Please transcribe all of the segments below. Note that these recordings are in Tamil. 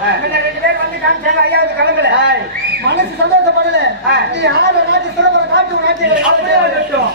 2 பேர் வந்து காமிச்சாங்க ஐயாவது கிளம்பல மனசு சந்தோஷப்படல நீ ஆள நாட்டு சிறப்பை காட்டு நாட்டு அப்படியே வந்துட்டோம்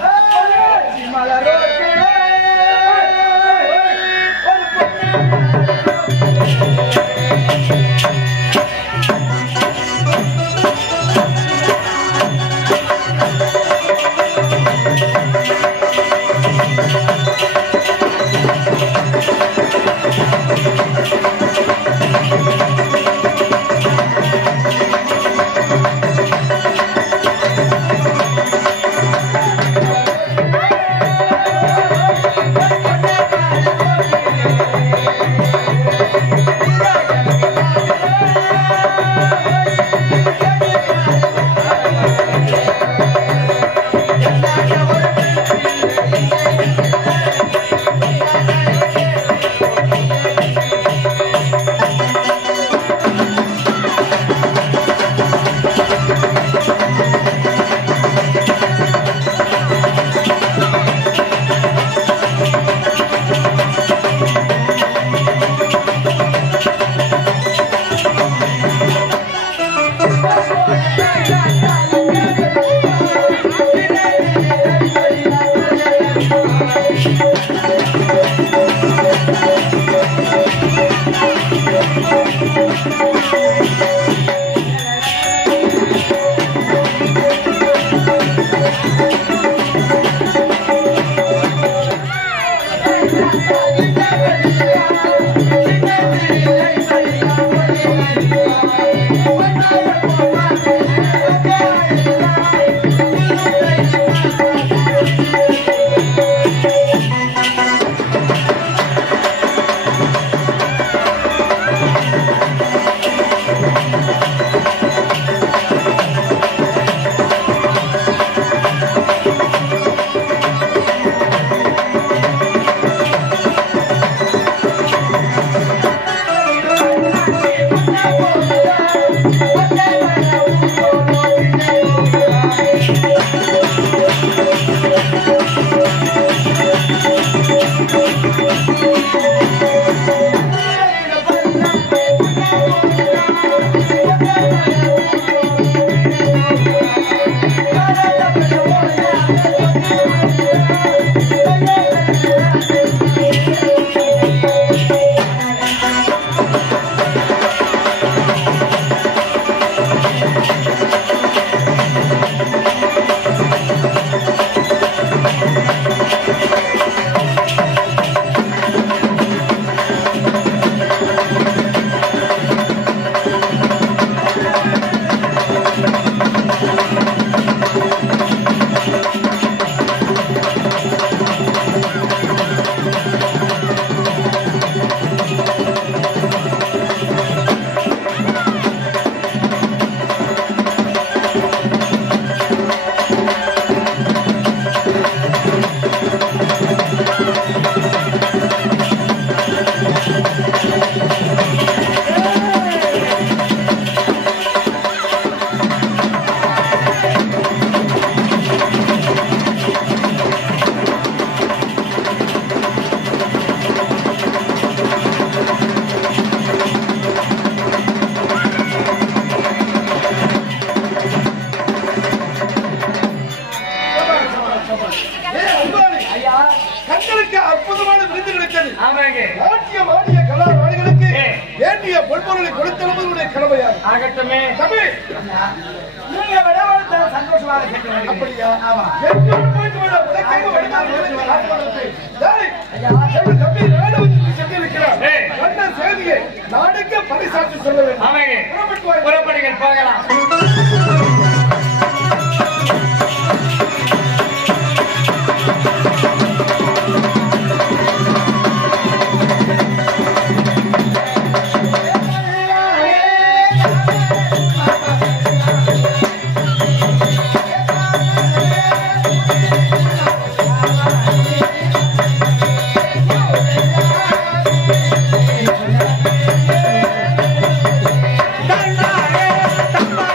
கண்களுக்கு அற்புதமான விருது கிடைத்தது. நாட்டியம் ஆடிய கலாவாணிகளுக்கு வேண்டிய பொன்பொருளை கொடுத்தவர்களுடைய கடமையாக ஆகட்டுமே. தம்பி நீங்க விடவழுத்த சந்தோஷமாக கேட்க அப்படியா? போயிட்டு விட உனக்காக தம்பி ராணுவத்துக்கு சென்றிருக்கிறார். நல்ல செய்தியை நாடுக்கு பரிசாற்றி சொல்ல வேண்டும். புறப்படுங்கள் போகலாம். Dale,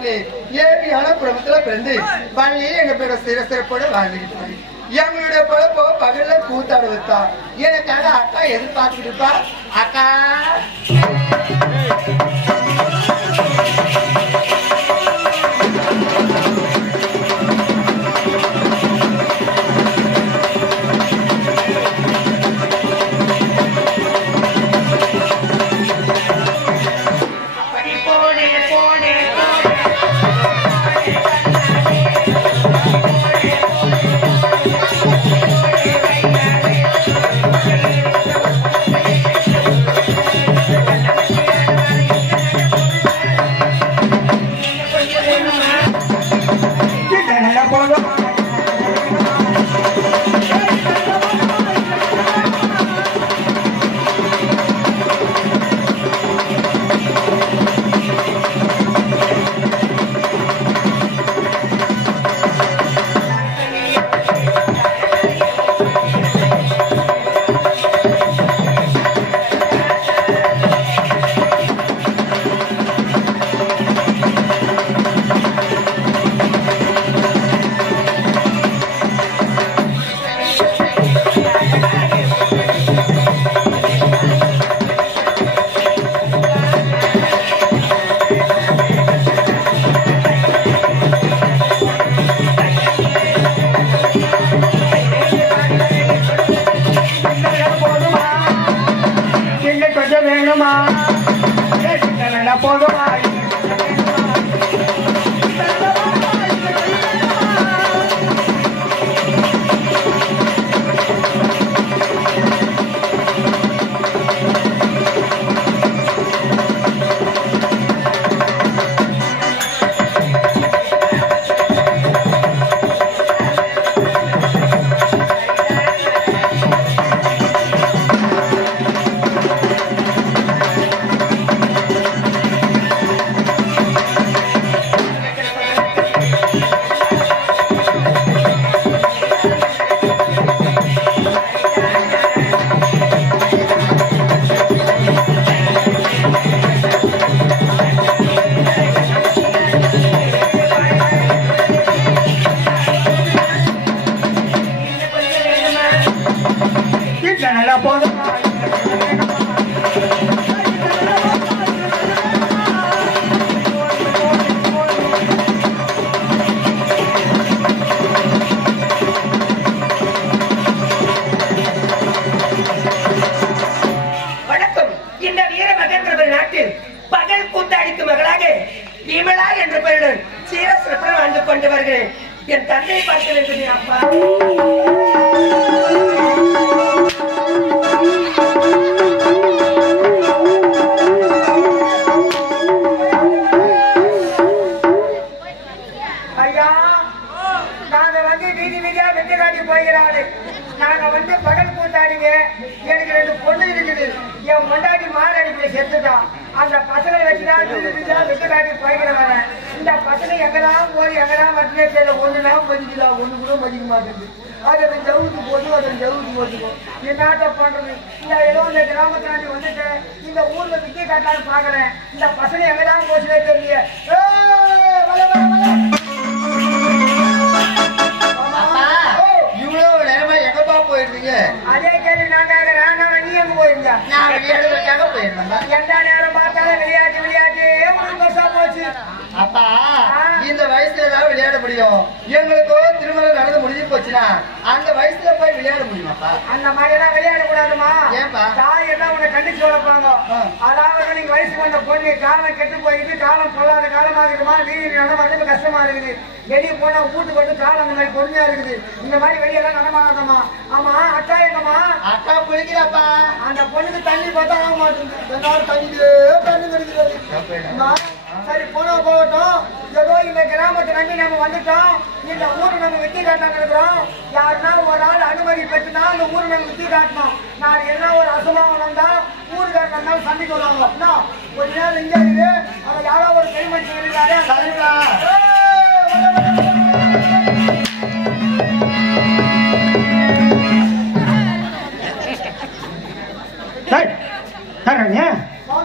நாட்டிலே ஏழ்மையான குடும்பத்துல பிறந்து பள்ளியில் எங்க பேர சிறப்போடு வாழ்ந்துக்கிட்டு எங்களுடைய பொழப்போ பகல்ல கூத்தாடுவதா எனக்காக அக்கா எதிர்பார்த்துட்டு இருப்பா. அக்கா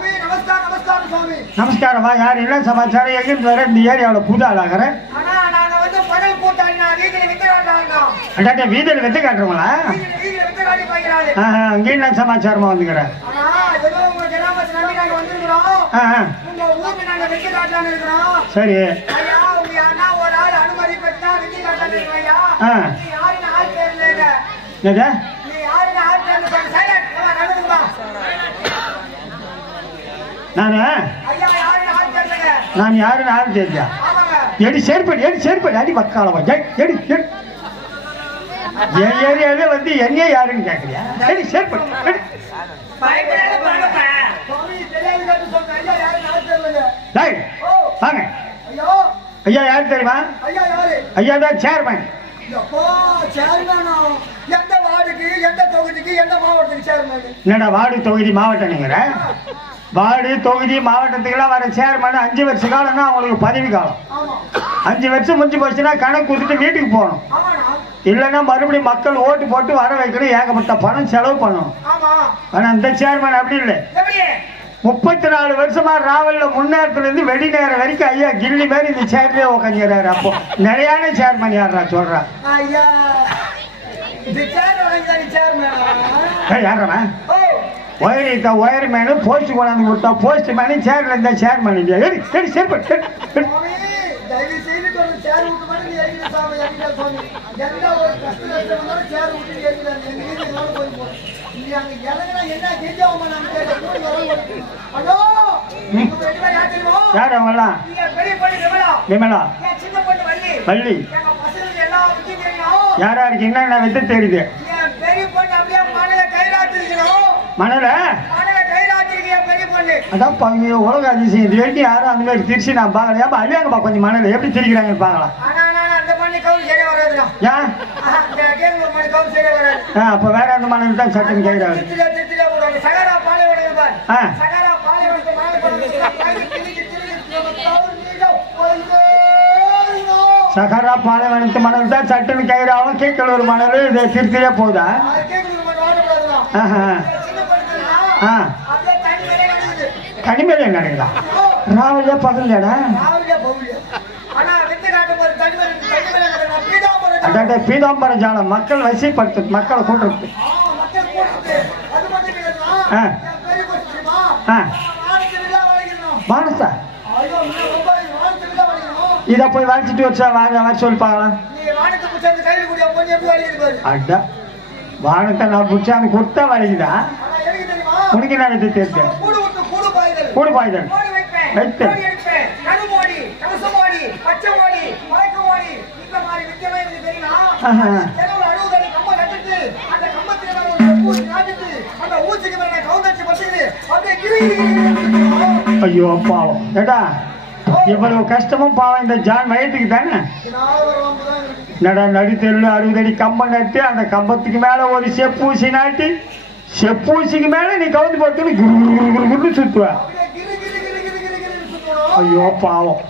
Hey, Namaskar. நமஸ்காரம் சுவாமி. நமஸ்காரமா. யார் என்ன சமாச்சாரம்? எங்கிருந்து வர? இந்த ஏரியாவில் புது ஆளாகிற? ஆனா நாங்க வந்து பகல் கூட்டாளி, நான் வீதியில வித்து காட்டுறாங்க. அடாட்டே வீதியில் வித்து காட்டுறவங்களா? வீதியில வித்து காட்டி போய்க்கிறாரு. அங்கே என்ன சமாச்சாரமா வந்துக்கிறேன்? ஆனா ஏதோ உங்க கிராமத்துல நம்பி நாங்க வந்திருக்கிறோம். உங்க ஊருக்கு நாங்க வித்து காட்டலான்னு இருக்கிறோம். சரி. ஐயா உங்க அண்ணா ஒரு ஆள் அனுமதி பெற்றா வித்து காட்டலான்னு இருக்கிறோம். ஐயா நீ யாருன்னு ஆள் பேர் இல்லைங்க. என்னது? நீ யாருன்னு ஆள் பேர் இல்லை. சைலண்ட் நடந்துக்குமா? நானு ஐயா யாருன்னு ஆள் பேர் இல்லைங்க. நான் யாருன்னு ஆள் தெரியா? ஆமாங்க. எடி சேர்ப்படி அடி பக்காளவா எடி என் ஏரியாவே வந்து என்னையே யாருன்னு கேட்கறியா? எடி சேர்ப்படி பயப்படாத பாருங்கப்பா. சுவாமி தெரியாது கேட்டு சொல்றேன். ஐயா யாருன்னு ஆள் பேர் இல்லைங்க. டேய் வாங்க. ஐயா ஐயா யார் தெரியுமா? ஐயா யாரு? ஐயா தான் சேர்மன். எப்போ சேர்மனா? எந்த வார்டுக்கு, எந்த தொகுதிக்கு, எந்த மாவட்டத்துக்கு சேர்மன்? என்னடா வார்டு தொகுதி மாவட்டம் நீங்கிற? வார்டு தொகுதி மாவட்டத்துக்கெல்லாம் வர சேர்மன் 5 வருஷ காலம்னா அவங்களுக்கு பதவி காலம். 5 வருஷம் முடிஞ்சு போச்சுன்னா கணக்கு கொடுத்துட்டு வீட்டுக்கு போகணும். இல்லைன்னா மறுபடியும் மக்கள் ஓட்டு போட்டு வர வைக்கணும். ஏகப்பட்ட பணம் செலவு பண்ணணும். ஆனா இந்த சேர்மன் அப்படி இல்லை. 34 வருஷமா ராவல்ல முன்னேறத்துல இருந்து வெடி நேரம் வரைக்கும் ஐயா கில்லி மாதிரி இந்த சேர்லயே உட்காந்துறாரு. அப்போ நிறையான சேர்மன் யாரா சொல்றா? யாரா? ஒயர் மேனு போஸ்ட் கொண்டாந்து கொடுத்தா போஸ்ட் மேனு சேர்ல இருந்தா சேர்மன் இல்லையா? யார் அவங்கலாம்? விமலா, வள்ளி. யாரா இருக்கு? என்ன வித்து தெரியுது? மணல அதான் உலக அதிசயம். இது வரைக்கும் யாரும் அந்த மாதிரி திருச்சி நான் பார்க்கலையா? அழியாங்கப்பா கொஞ்சம் மணல் எப்படி திரிக்கிறாங்க பார்க்கலாம். ஏன்? அப்ப வேற அந்த மணல் தான் சட்டம் கேட்கிறாரு. சகரா பாலைவனத்து மணல் தான் சட்டுன்னு கயிறாவும் கீழ்கலூர் மணல் இதை திருத்திலே போதா? தனிமையில நடக்குதா? ராவலியா பகல்லையாடா? அதாவது பீதாம்பர ஜாலம் மக்கள் வசைப்படுத்து, மக்களை கூட்டுறது. வானசா இத போய் வளைச்சிட்டு வச்சா வர சொல்லிப்பாங்களா? அட்டா வானத்தை நான் பிடிச்சாங்க கொடுத்தா வளைக்குதா? உனக்கு என்ன தெரிஞ்ச? கூடு பாய்தல் வைத்து ஐயோ பாவம். ஏடா இவ்வளவு கஷ்டமும் பாவம் இந்த ஜான் வயதுக்கு தானே. நடா நடுத்தெருள் 60 அடி கம்பம் நட்டு அந்த கம்பத்துக்கு மேல ஒரு செப்பூசி நாட்டி செப்பூசிக்கு மேல நீ கவுந்து போட்டு சுத்துவ. ஐயோ பாவம்.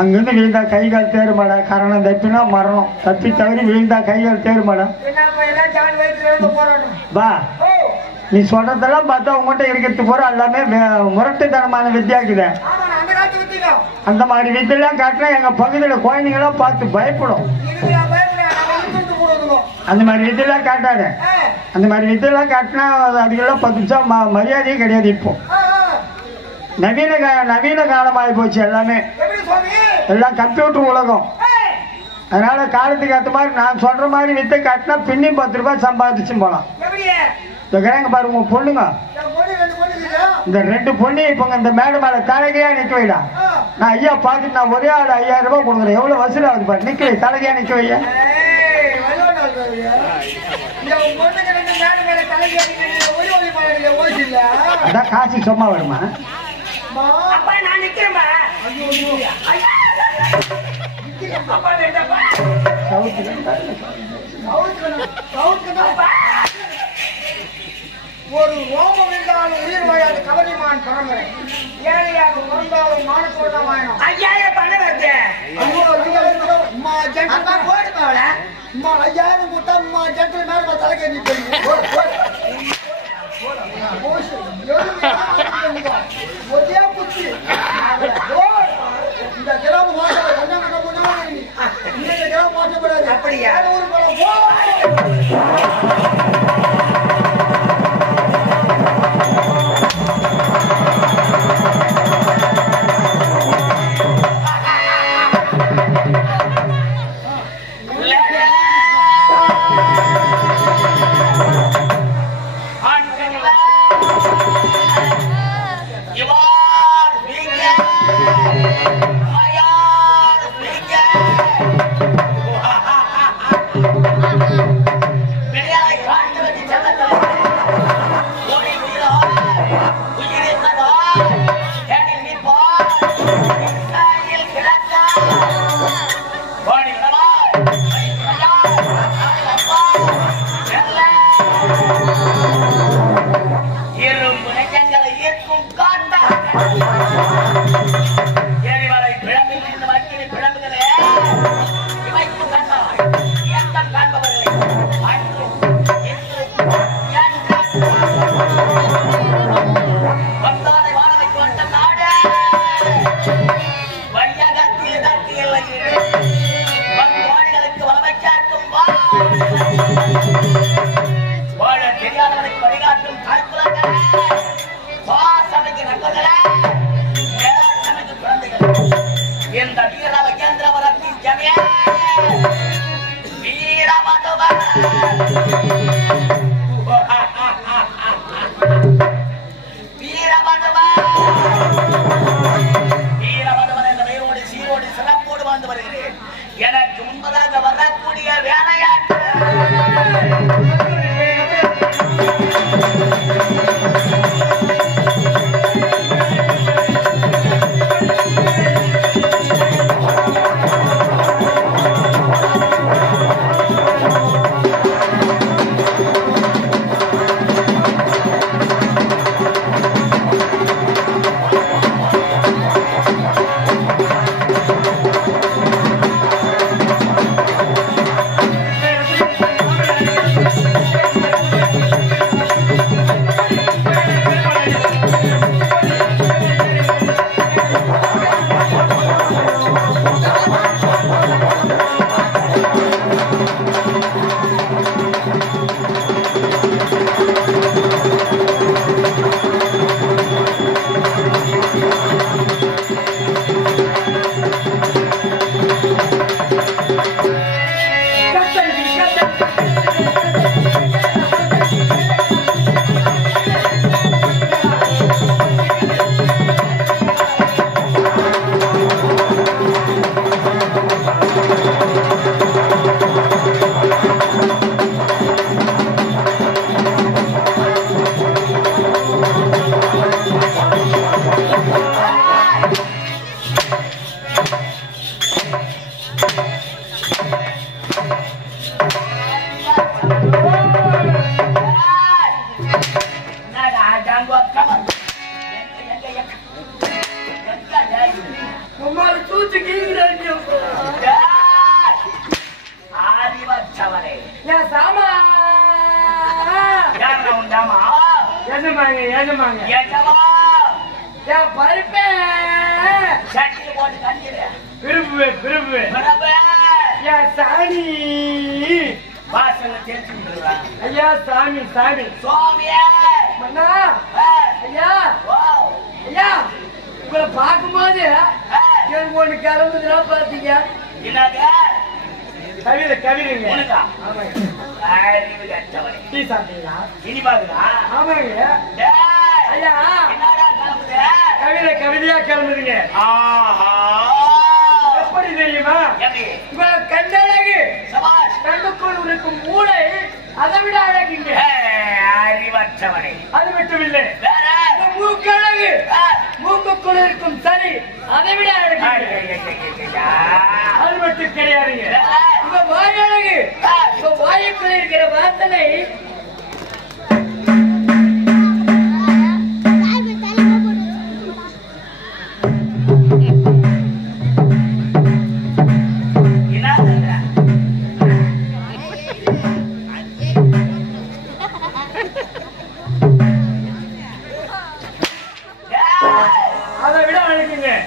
அங்கிருந்து வீழ்ந்தா கைகால் தேருமாடா. கரணம் தப்பினா மரணம். தப்பி தவறி வீழ்ந்தா கைகால் தேருமாடா. பா நீ சொல்றதெல்லாம் பார்த்தா உங்ககிட்ட இருக்கிறது போற எல்லாமே முரட்டுத்தனமான வித்தியாக்குத. அந்த மாதிரி வித்தியெல்லாம் காட்டினா எங்க பகுதியில குழந்தைங்களாம் பார்த்து பயப்படும். அந்த மாதிரி வித்தியெல்லாம் காட்டாத. அந்த மாதிரி வித்தியெல்லாம் காட்டினா அதுக்கெல்லாம் 10 நிமிஷம் மரியாதையே கிடையாது. இப்போ நவீன காலமாகி போச்சு. எல்லாமே எல்லாம் கம்ப்யூட்டர் உலகம். அதனால காலத்துக்கு ஏற்ற மாதிரி நான் சொல்ற மாதிரி வித்தை காட்டினா பின்னி 10 ரூபாய் சம்பாதிச்சு போலாம். பாருங்க உங்க பொண்ணுங்க இந்த 2 பொண்ணு இப்ப இந்த மேடு மேல தலைகையா நிக்க வைடா. நான் ஐயா பாத்துட்டு நான் ஒரே ஆள் 5000 ரூபாய் கொடுக்குறேன். எவ்வளவு வசூல் ஆகுது பாரு. நிக்க வை, தலைகையா நிக்க வையா. அதான் காசு சும்மா வருமா? ஒரு ரோமம் இருந்தாலும் உயிர் வாழாது கவனிமான் பரம்பரை. ஏழையாக பிறந்தாலும் மானசோட்டமாயினும் ஐயாயிர பணம் வருது. அம்மா ஜென்டல் போடுமாவல அம்மா 5000 போட்டா அம்மா ஜென்டல் மேல தலைக்கு நீ போய் ஒரே போறியா?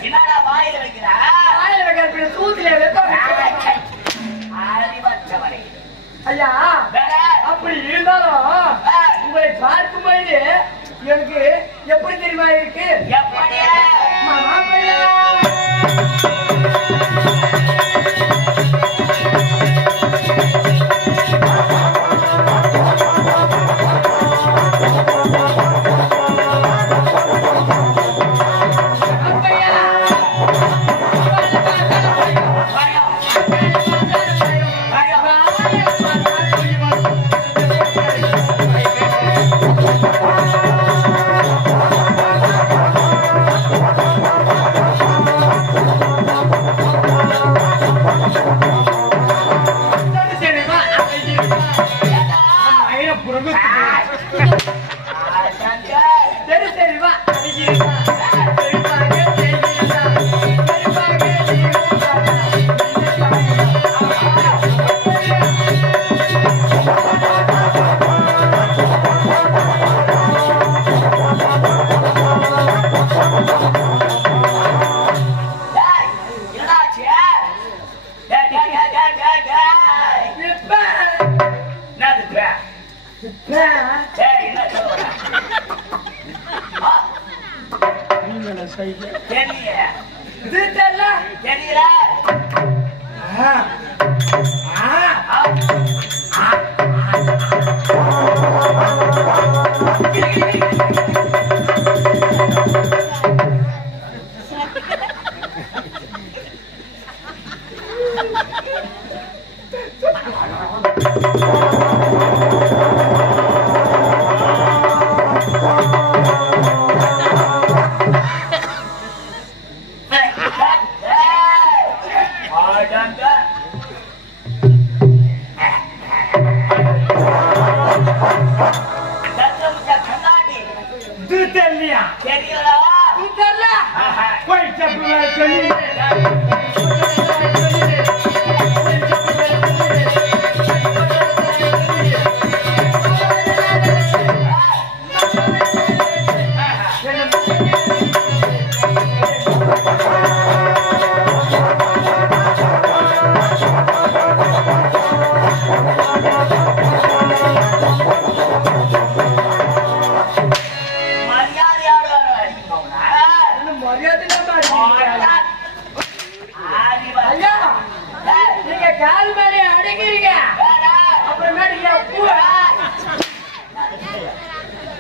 என்னடா வாயில வைக்கிற? வாயில வைக்கிற தூத்திலே வைப்ப. அறிவற்றவன் ஐயா அப்படி இருந்தாலும் உங்களை பார்க்கும்போது எனக்கு எப்படி தெரியுமா இருக்கு மாமா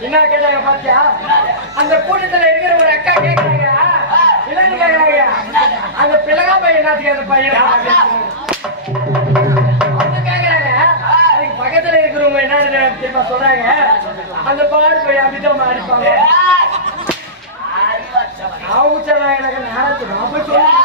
என்ன கேட்டாங்க பாத்தியா? அந்த கூட்டத்துல இருக்கிற ஒரு அக்கா கேக்குறாங்க, இல்லன்னு கேக்குறாங்க, அந்த பிள்ளைங்க பையன் என்னத்துக்கு அந்த பையன் கேக்குறாங்க. அதுக்கு பக்கத்துல இருக்கிறவங்க என்ன தெரியுமா சொல்றாங்க, அந்த பாடு பையன் அப்படிதான் அடிப்பாங்க. அவங்க சொன்னாங்க, எனக்கு நானும்